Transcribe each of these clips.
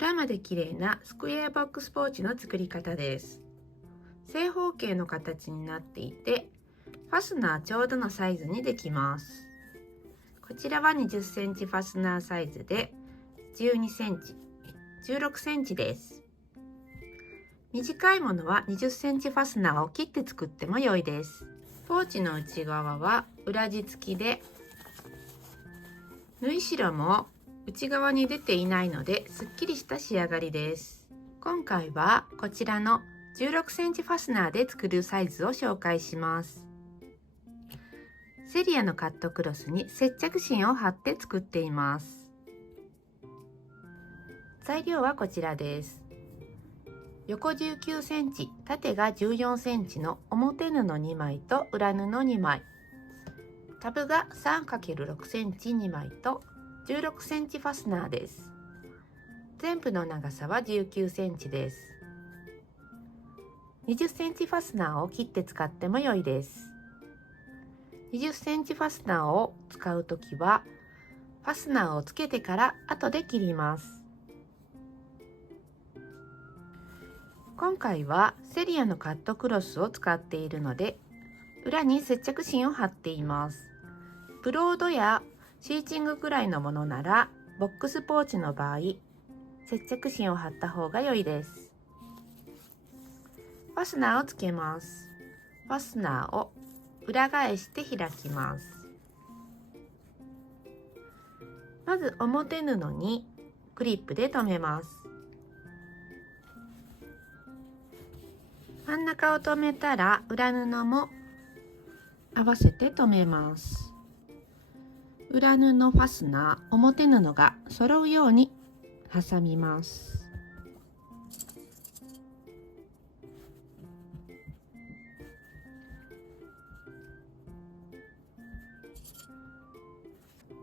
裏まで綺麗なスクエアボックスポーチの作り方です。正方形の形になっていて、ファスナーちょうどのサイズにできます。こちらは20センチファスナーサイズで12センチ、16センチです。短いものは20センチファスナーを切って作っても良いです。ポーチの内側は裏地付きで、縫い代も内側に出ていないのですっきりした仕上がりです。今回はこちらの16センチファスナーで作るサイズを紹介します。セリアのカットクロスに接着芯を貼って作っています。材料はこちらです。横19センチ、縦が14センチの表布2枚と裏布2枚、タブが 3×6 センチ2枚と16センチファスナーです。全部の長さは19センチです。20センチファスナーを切って使っても良いです。20センチファスナーを使うときは、ファスナーをつけてから後で切ります。今回はセリアのカットクロスを使っているので、裏に接着芯を貼っています。ブロードやシーチングくらいのものなら、ボックスポーチの場合、接着芯を貼った方が良いです。ファスナーをつけます。ファスナーを裏返して開きます。まず表布にクリップで留めます。真ん中を留めたら裏布も合わせて留めます。裏布ファスナー、表布が揃うように挟みます。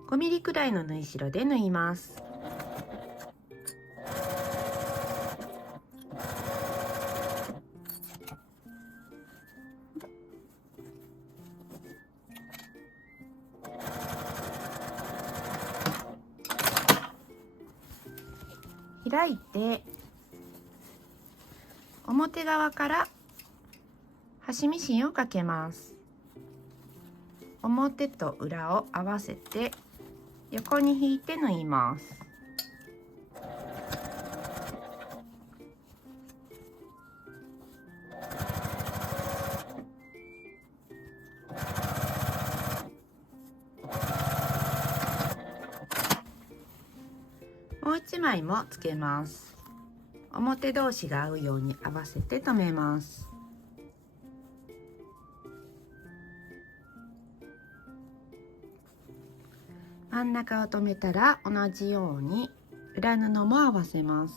5ミリくらいの縫い代で縫います。開いて表側から端ミシンをかけます。表と裏を合わせて横に引いて縫います。もう一枚もつけます。表同士が合うように合わせて留めます。真ん中を留めたら同じように裏布も合わせます。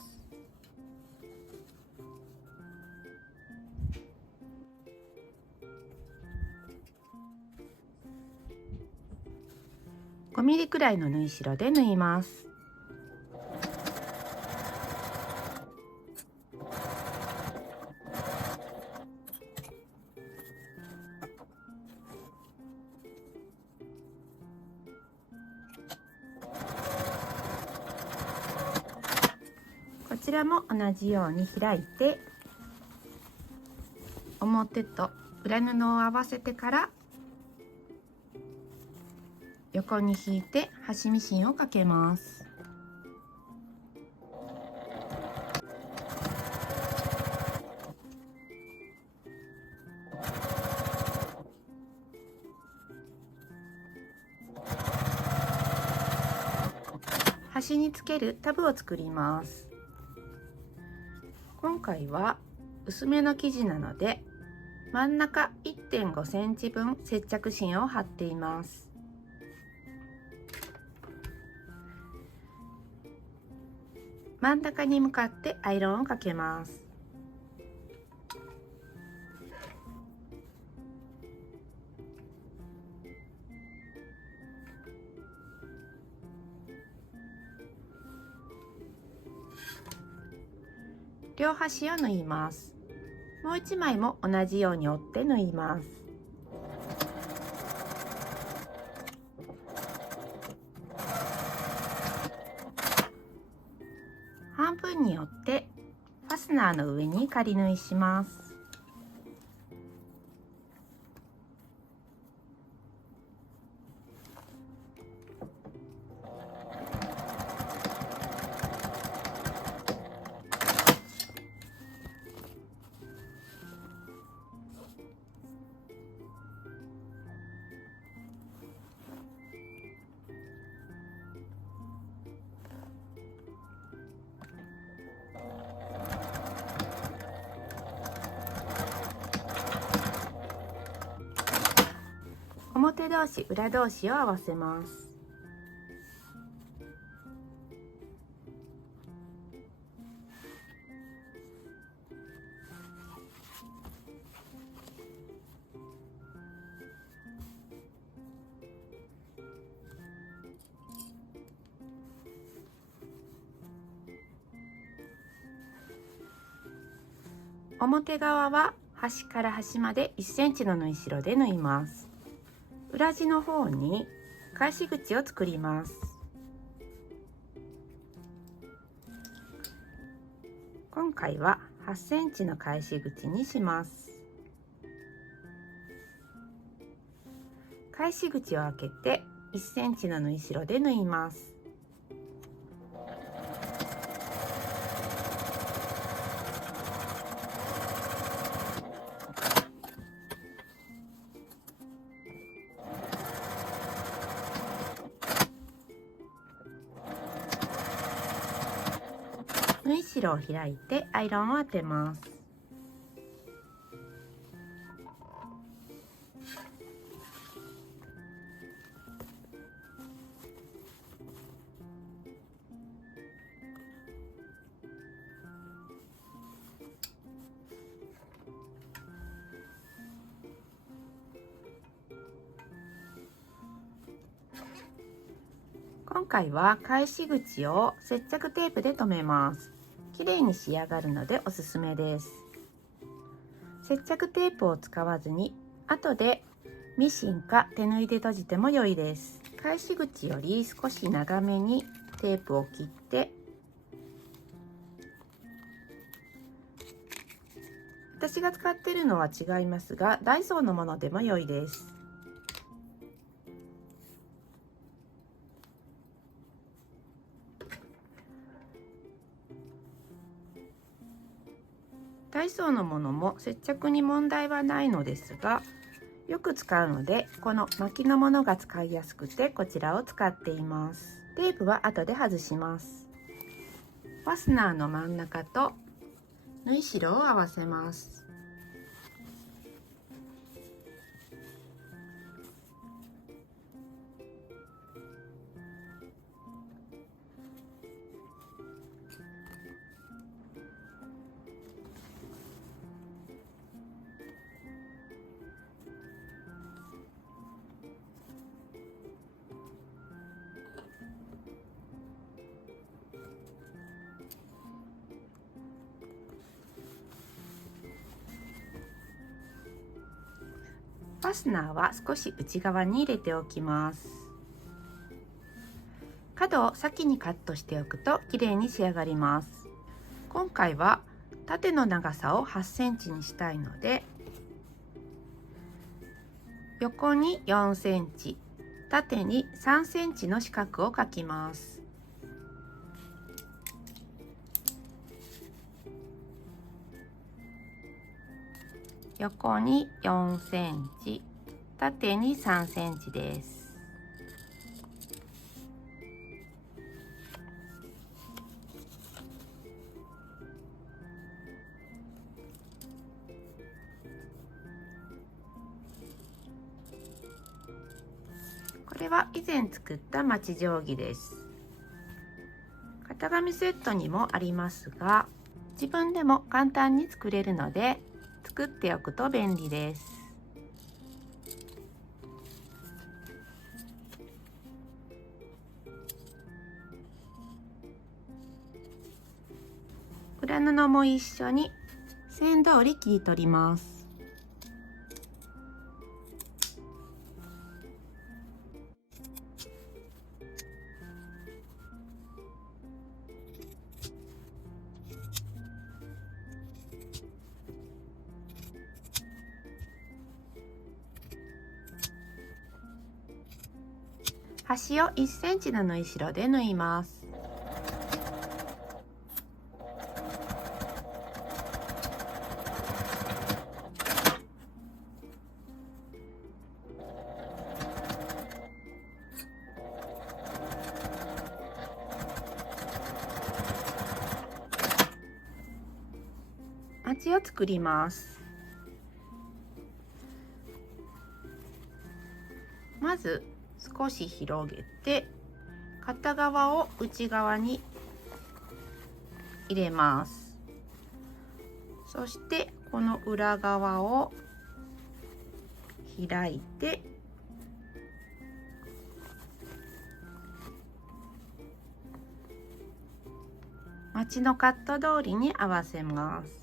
5ミリくらいの縫い代で縫います。こちらも同じように開いて表と裏布を合わせてから横に引いて端ミシンをかけます。端につけるタブを作ります。今回は薄めの生地なので真ん中 1.5 センチ分接着芯を貼っています。真ん中に向かってアイロンをかけます。両端を縫います。もう一枚も同じように折って縫います。半分に折ってファスナーの上に仮縫いします。表同士裏同士を合わせます。表側は端から端まで1センチの縫い代で縫います。裏地の方に返し口を作ります。今回は8センチの返し口にします。返し口を開けて1センチの縫い代で縫います。縫い代を開いてアイロンを当てます。今回は返し口を接着テープで留めます。綺麗に仕上がるのでおすすめです。接着テープを使わずに後でミシンか手縫いで閉じても良いです。返し口より少し長めにテープを切って、私が使っているのは違いますが、ダイソーのものでも良いです。ダイソーのものも接着に問題はないのですが、よく使うのでこの巻きのものが使いやすくてこちらを使っています。テープは後で外します。ファスナーの真ん中と縫い代を合わせます。ファスナーは少し内側に入れておきます。角を先にカットしておくと綺麗に仕上がります。今回は縦の長さを8センチにしたいので、横に4センチ、縦に3センチの四角を描きます。横に4センチ、縦に3センチです。これは以前作ったまち定規です。型紙セットにもありますが、自分でも簡単に作れるので作っておくと便利です。裏布も一緒に線通り切り取ります。端を1センチの縫い代で縫います。まちを作ります。まず少し広げて片側を内側に入れます。そしてこの裏側を開いてまちのカット通りに合わせます。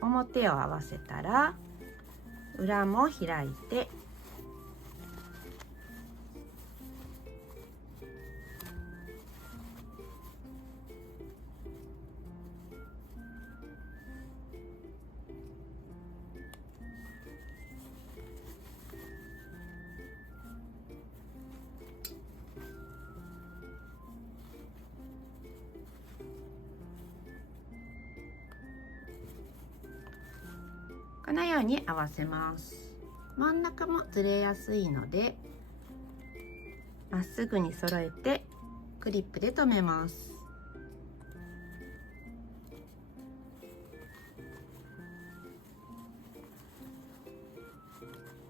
表を合わせたら裏も開いてこのように合わせます。真ん中もずれやすいのでまっすぐに揃えてクリップで留めます。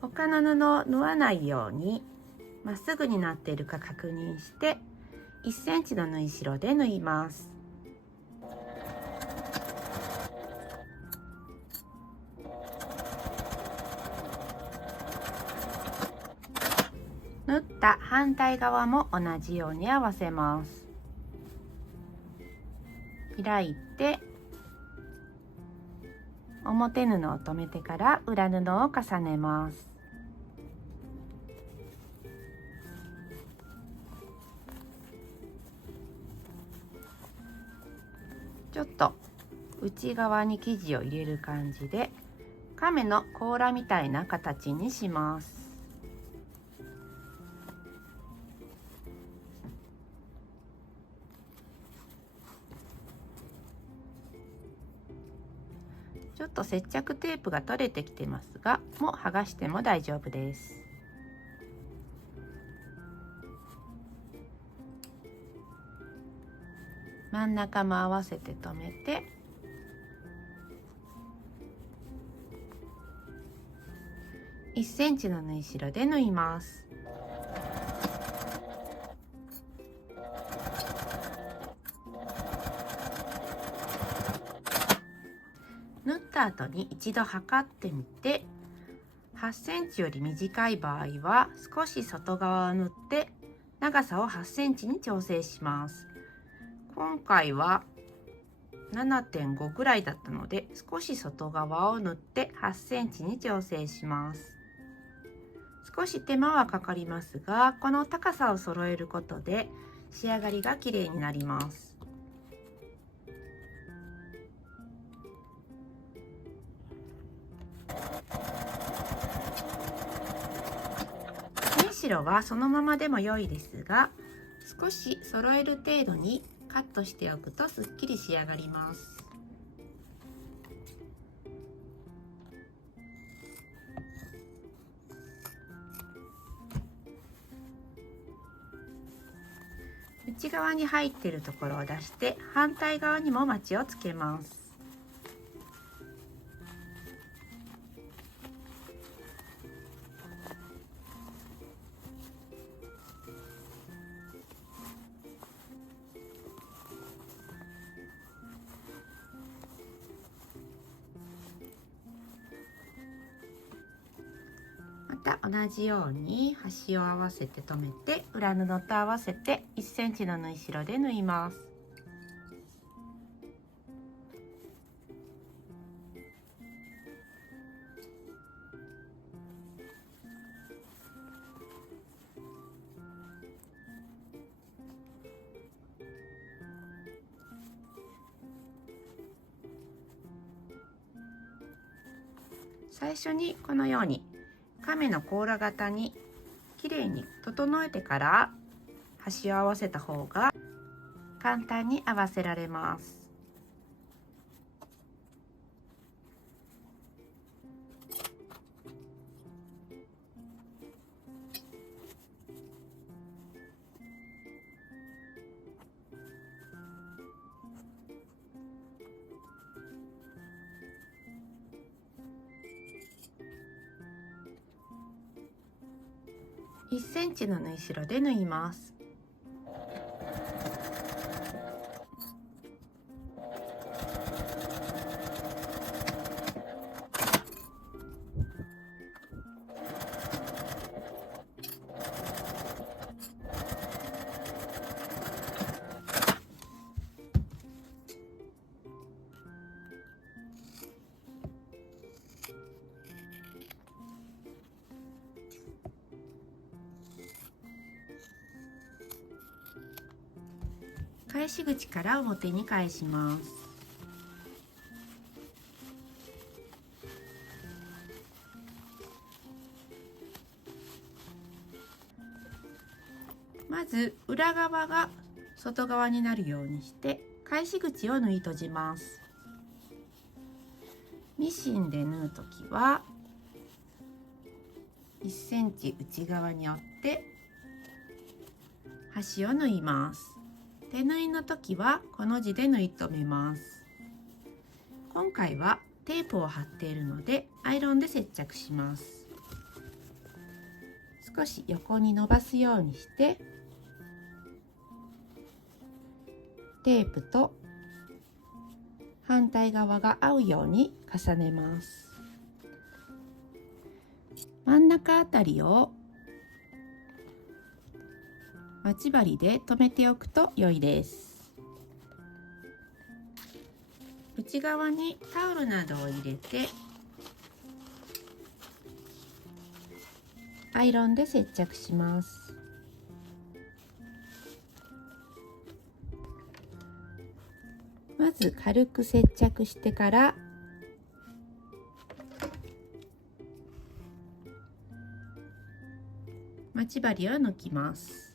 他の布を縫わないようにまっすぐになっているか確認して1センチの縫い代で縫います。縫った反対側も同じように合わせます。開いて表布を留めてから裏布を重ねます。ちょっと内側に生地を入れる感じで亀の甲羅みたいな形にします。ちょっと接着テープが取れてきてますが、もう剥がしても大丈夫です。真ん中も合わせて留めて1センチの縫い代で縫います。縫った後に一度測ってみて8センチより短い場合は少し外側を縫って長さを8センチに調整します。今回は 7.5 ぐらいだったので少し外側を縫って8センチに調整します。少し手間はかかりますがこの高さを揃えることで仕上がりが綺麗になります。縫い代はそのままでも良いですが少し揃える程度にカットしておくとすっきり仕上がります。内側に入っているところを出して反対側にもまちをつけます。また同じように端を合わせて留めて裏布と合わせて1センチの縫い代で縫います。最初にこのように亀の甲羅型にきれいに整えてから端を合わせた方が簡単に合わせられます。1センチの縫い代で縫います。返し口から表に返します。まず裏側が外側になるようにして返し口を縫い閉じます。ミシンで縫うときは1センチ内側に折って端を縫います。手縫いの時はこの字で縫い留めます。今回はテープを貼っているのでアイロンで接着します。少し横に伸ばすようにしてテープと反対側が合うように重ねます。真ん中あたりを待ち針で留めておくと良いです。内側にタオルなどを入れてアイロンで接着します。まず軽く接着してから待ち針を抜きます。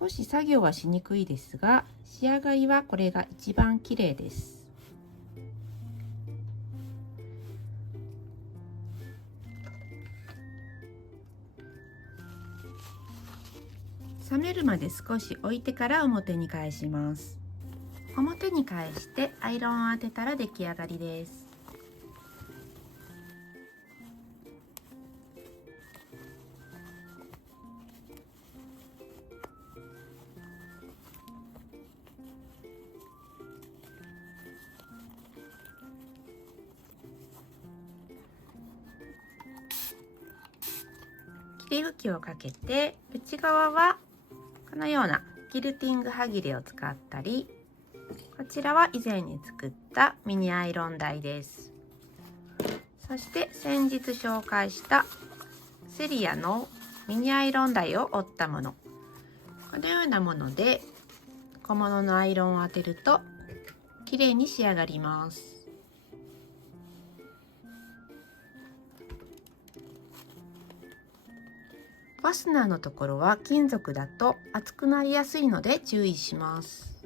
少し作業はしにくいですが、仕上がりはこれが一番綺麗です。冷めるまで少し置いてから表に返します。表に返してアイロンを当てたら出来上がりです。切り口をかけて内側はこのようなキルティングはぎれを使ったり、こちらは以前に作ったミニアイロン台です。そして先日紹介したセリアのミニアイロン台を折ったもの、このようなもので小物のアイロンを当てると綺麗に仕上がります。ファスナーのところは金属だと熱くなりやすいので注意します。